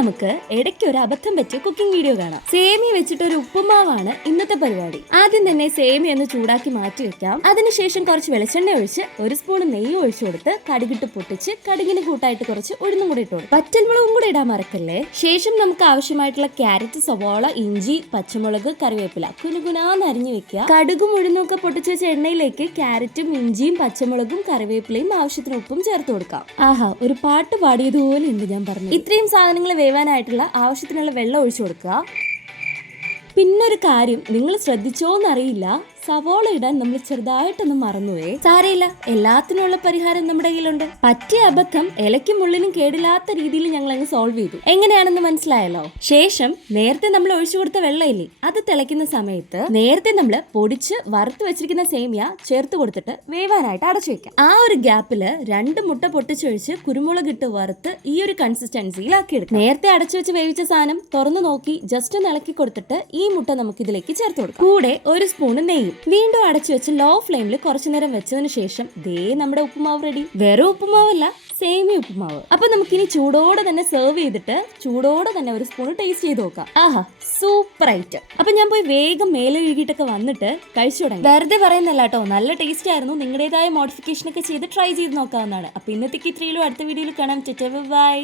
നമുക്ക് ഇടയ്ക്ക് ഒരു അബദ്ധം പറ്റിയ കുക്കിംഗ് വീഡിയോ കാണാം. സേമിയ വെച്ചിട്ട് ഒരു ഉപ്പുമാവാണ് ഇന്നത്തെ പരിപാടി. ആദ്യം തന്നെ സേമിയ ഒന്ന് ചൂടാക്കി മാറ്റി വെക്കാം. അതിനുശേഷം കുറച്ച് വെളിച്ചെണ്ണ ഒഴിച്ച് ഒരു സ്പൂൺ നെയ്യ് ഒഴിച്ചു കൊടുത്ത് കടുകിട്ട് പൊട്ടിച്ച് കടുകിന് കൂട്ടായിട്ട് കുറച്ച് ഉഴുന്നും കൂടി ഇട്ടു പച്ചമുളകും കൂടി ഇടാൻ മറക്കല്ലേ? ശേഷം നമുക്ക് ആവശ്യമായിട്ടുള്ള ക്യാരറ്റ് സവോള ഇഞ്ചി പച്ചമുളക് കറിവേപ്പില കുനുകുനാന്ന് അരിഞ്ഞു വെക്കുക. കടുകും ഉഴുന്നും ഒക്കെ പൊട്ടിച്ച് വെച്ച എണ്ണയിലേക്ക് ക്യാരറ്റും ഇഞ്ചിയും പച്ചമുളകും കറിവേപ്പിലയും ആവശ്യത്തിന് ഉപ്പും ചേർത്ത് കൊടുക്കാം. ആഹാ ഒരു പാട്ട് പാടിയതുപോലെ ഉണ്ട് ഞാൻ പറഞ്ഞു ഇത്രയും സാധനങ്ങൾ വേവാനായിട്ടുള്ള ആവശ്യത്തിനുള്ള വെള്ളം ഒഴിച്ചു കൊടുക്കുക. പിന്നൊരു കാര്യം നിങ്ങൾ ശ്രദ്ധിച്ചോന്നറിയില്ല. സവോള ഇടാൻ നമ്മൾ ചെറുതായിട്ടൊന്ന് മറന്നുപോയേ സാരയില്ല എല്ലാത്തിനുള്ള പരിഹാരം നമ്മുടെ കയ്യിലുണ്ട്. പറ്റിയ അബദ്ധം ഇലയ്ക്കും ഉള്ളിനും കേടില്ലാത്ത രീതിയിൽ ഞങ്ങൾ അങ്ങ് സോൾവ് ചെയ്തു. എങ്ങനെയാണെന്ന് മനസ്സിലായല്ലോ? ശേഷം നേരത്തെ നമ്മൾ ഒഴിച്ചു കൊടുത്ത വെള്ളമില്ലേ അത് തിളയ്ക്കുന്ന സമയത്ത് നേരത്തെ നമ്മൾ പൊടിച്ച് വറുത്ത് വെച്ചിരിക്കുന്ന സേമിയ ചേർത്ത് കൊടുത്തിട്ട് വേവാനായിട്ട് അടച്ചു വെക്കാം. ആ ഒരു ഗ്യാപ്പിൽ രണ്ട് മുട്ട പൊട്ടിച്ചൊഴിച്ച് കുരുമുളക് ഇട്ട് വറുത്ത് ഈ ഒരു കൺസിസ്റ്റൻസിയിലാക്കി എടുക്കാം നേരത്തെ അടച്ചു വെച്ച് വേവിച്ച സാധനം തുറന്നു നോക്കി ജസ്റ്റ് ഒന്ന് ഇളക്കി കൊടുത്തിട്ട് ഈ മുട്ട നമുക്ക് ഇതിലേക്ക് ചേർത്ത് കൊടുക്കാം. കൂടെ ഒരു സ്പൂൺ നെയ്യും. വീണ്ടും അടച്ചു വെച്ച് ലോ ഫ്ലെയിമിൽ കുറച്ചു നേരം വെച്ചതിന് ശേഷം ദേ നമ്മുടെ ഉപ്പുമാവ് റെഡി വെറും ഉപ്പുമാവല്ല സേമിയ ഉപ്പുമാവ്. അപ്പൊ നമുക്കിനി ചൂടോടെ തന്നെ സെർവ് ചെയ്തിട്ട് ചൂടോടെ തന്നെ ഒരു സ്പൂൺ ടേസ്റ്റ് ചെയ്ത് നോക്കാം. ആഹാ സൂപ്പർ ഐറ്റം അപ്പൊ ഞാൻ പോയി വേഗം മേലെ ഒഴുകിയിട്ടൊക്കെ വന്നിട്ട് കഴിച്ചു തുടങ്ങി. വെറുതെ പറയുന്നല്ല കേട്ടോ നല്ല ടേസ്റ്റ് ആയിരുന്നു. നിങ്ങളുടേതായ മോഡിഫിക്കേഷൻ ഒക്കെ ചെയ്ത് ട്രൈ ചെയ്ത് നോക്കാവുന്നതാണ്. അപ്പൊ ഇന്നത്തേക്ക് ഇത്രയും അടുത്ത വീഡിയോയിൽ കാണാം. ബൈ